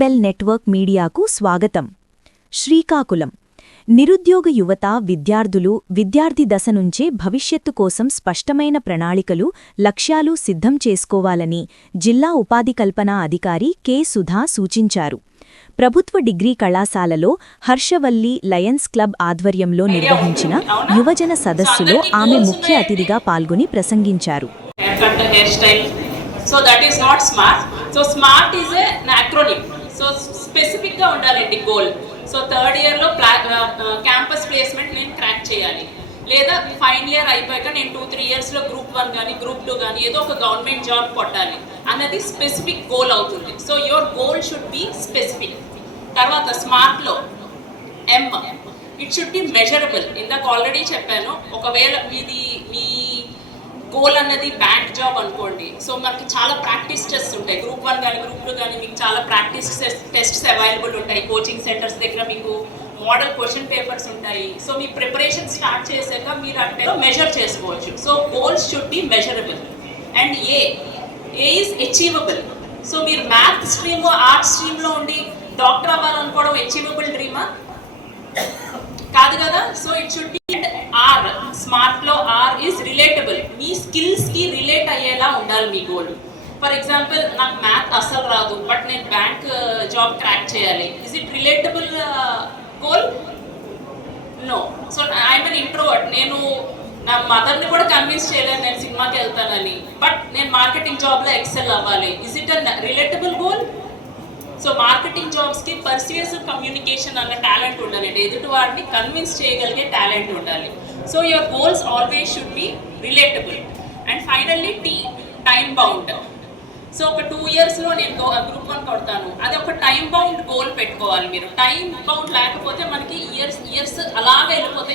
Bell network మీడియాకు స్వాగతం. శ్రీకాకుళం నిరుద్యోగ యువత విద్యార్థులు విద్యార్థి దశ నుంచే భవిష్యత్తు కోసం స్పష్టమైన ప్రణాళికలు లక్ష్యాలు సిద్ధం చేసుకోవాలని జిల్లా ఉపాధి కల్పనా అధికారి కె. సుధా సూచించారు. ప్రభుత్వ డిగ్రీ కళాశాలలో హర్షవల్లి లయన్స్ క్లబ్ ఆధ్వర్యంలో నిర్వహించిన యువజన సదస్సులో ఆమె ముఖ్య అతిథిగా పాల్గొని ప్రసంగించారు. So that is not SMART. So SMART is an acronym. So specific ga undalandi goal. So third year lo campus placement నేను క్రాక్ చేయాలి, లేదా ఫైనల్ ఇయర్ అయిపోయాక నేను 2-3 years లో గ్రూప్ 1 కానీ గ్రూప్ 2 కానీ ఏదో ఒక గవర్నమెంట్ జాబ్ కొట్టాలి అన్నది స్పెసిఫిక్ గోల్ అవుతుంది. So your goal should be specific. తర్వాత స్మార్ట్ లో ఎం, ఇట్ షుడ్ బి మెజరబుల్. ఇందాక ఆల్రెడీ చెప్పాను, ఒకవేళ మీది మీ గోల్ అన్నది బ్యాంక్ జాబ్ అనుకోండి, సో మనకి చాలా ప్రాక్టీస్ టెస్ట్ ఉంటాయి. గ్రూప్ 1 కానీ గ్రూప్ 2 కానీ మీకు చాలా ప్రాక్టీస్ టెస్ట్స్ అవైలబుల్ ఉంటాయి. కోచింగ్ సెంటర్స్ దగ్గర మీకు మోడల్ క్వశ్చన్ పేపర్స్ ఉంటాయి. సో మీ ప్రిపరేషన్ స్టార్ట్ చేశాక మీరు అంటే మెజర్ చేసుకోవచ్చు. So goals should be measurable. And A is achievable. So మీరు మ్యాథ్ స్ట్రీమ్ ఆర్ట్స్ స్ట్రీమ్లో ఉండి డాక్టర్ అవ్వాలనుకోవడం అచీవబుల్ డ్రీమా కాదు కదా. So it should be. R, smart లో ఆర్ ఈజ్ రిలేటబుల్. మీ స్కిల్స్ కి రిలేట్ అయ్యేలా ఉండాలి మీ గోల్. ఫర్ ఎగ్జాంపుల్, నాకు మ్యాథ్ అసలు రాదు, బట్ నేను బ్యాంక్ జాబ్ క్రాక్ చేయాలి. Is it relatable goal? No. So I'm an introvert. నేను నా మదర్ని కూడా కన్విన్స్ చేయలేను నేను సినిమాకి వెళ్తానని, బట్ నేను మార్కెటింగ్ జాబ్లో ఎక్సెల్ అవ్వాలి. Is it a relatable goal? So marketing జాబ్స్కి పర్స్యూసివ్ కమ్యూనికేషన్ అన్న టాలెంట్ ఉండాలి. ఎదుటి వారిని కన్విన్స్ చేయగలిగే టాలెంట్ ఉండాలి. So your goals always should be relatable. And finally time bound. So ఒక 2 yearsలో నేను గ్రూప్ 1 కొడతాను, అది ఒక టైం బౌండ్ గోల్ పెట్టుకోవాలి మీరు. టైం బౌండ్ లేకపోతే మనకి ఇయర్స్ అలాగే వెళ్ళిపోతాయి.